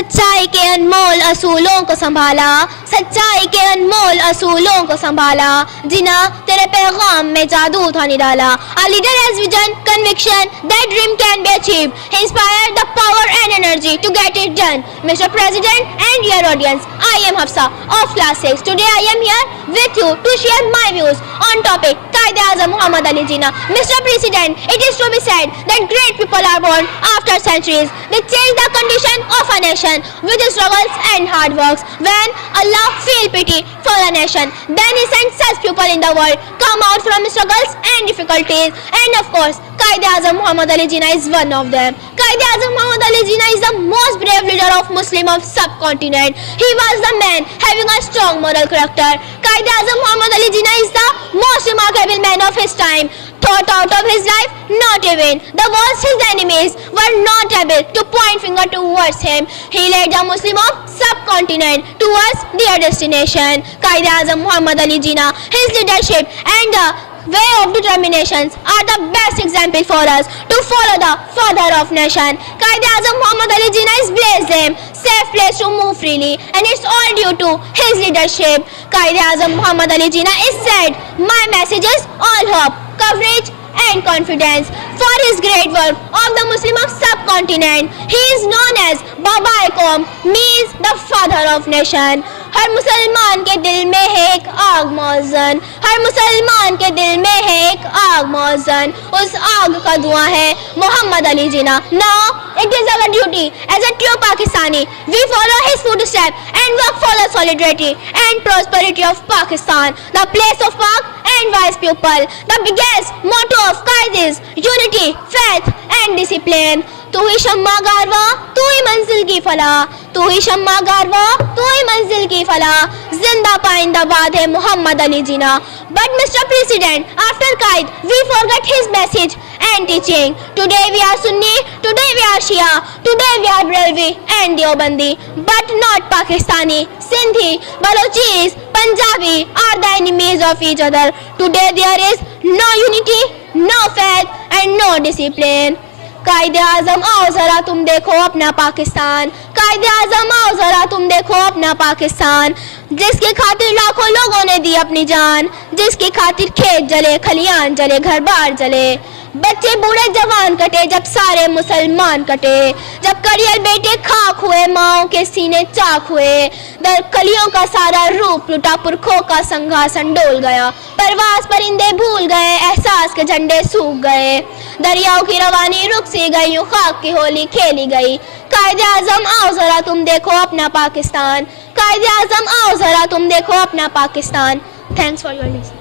सच्चाई के अनमोल असूलों को संभाला, सच्चाई के अनमोल असूलों को संभाला, जिना तेरे पैगाम में जादू था निराला. A leader has vision, conviction, that dream can be achieved. He inspired the power and energy to get it done. Mr. President and dear audience, I am Hafsa of class 6. Today I am here with you to share my views on topic Quaid-e-Azam Muhammad Ali Jinnah. Mr. President, it is to be said that great people are born after centuries. They change the condition of a nation with struggles and hard works. When Allah feel pity for a nation, then He sends such people in the world come out from struggles and difficulties. And of course, Quaid-e-Azam Muhammad Ali Jinnah is one of them. Quaid-e-Azam Muhammad Ali Jinnah is the most brave leader of Muslim of subcontinent. He was the man having a strong moral character. Quaid-e-Azam Muhammad Ali Jinnah is the most remarkable man of his time. Thought out of his life, not even the worst his enemies were not able to point finger towards him. He led the Muslim of subcontinent towards their destination. Quaid-e-Azam Muhammad Ali Jinnah, his leadership and the way of determinations are the best example for us to follow the father of nation. Quaid-e-Azam Muhammad Ali Jinnah is blessed, safe place to move freely, and it's all due to his leadership. Quaid-e-Azam Muhammad Ali Jinnah is said, my message is all hope, courage and confidence. For his great work of the Muslim of subcontinent, he is known as Baba-e-Qaum, means the father of nation. हर मुसलमान के दिल में है एक आग मौजन, हर मुसलमान के दिल में है एक आग मौजन, उस आग का धुआं है Mohammad Ali Jinnah. Now it is our duty as a true Pakistani, we follow his footsteps and work for the solidarity and prosperity of Pakistan, the place of Pak and wise people. The biggest motto of Quaid is unity, faith and discipline. तू ही शम्मा गारवा, तू ही मंजिल की फला, तू ही शम्मा गारवा, तू ही मंजिल की फला, जिंदा पाइंदाबाद है Mohammad Ali Jinnah. But Mr. President, after Quaid, we forget his message and teaching. Today we are Sunni, today we are Shia, today we are Brelvi and Deobandi, but not Pakistani. Sindhi, Balochis, Punjabi are the enemies of each other. Today there is no unity, no faith and no discipline. Quaid-e-Azam आओ जरा तुम देखो अपना Pakistan, Quaid-e-Azam आओ जरा तुम देखो अपना पाकिस्तान, जिसकी खातिर लाखों लोगों ने दी अपनी जान, जिसकी खातिर खेत जले, खलियान जले, घर बार जले, बच्चे बूढ़े जवान कटे, जब सारे मुसलमान कटे, जब करियर बेटे खाक हुए, माओ के सीने चाक हुए, कलियों का सारा रूप लुटा, पुरखों का संघासन डोल गया, परवास परिंदे भूल गए, एहसास के झंडे सूख गए, दरियाओं की रवानी रुक सी गई, यूं खाक की होली खेली गई. Quaid-e-Azam आओ जरा तुम देखो अपना पाकिस्तान, Quaid-e-Azam आओ जरा तुम देखो अपना Pakistan. Thanks for your listening.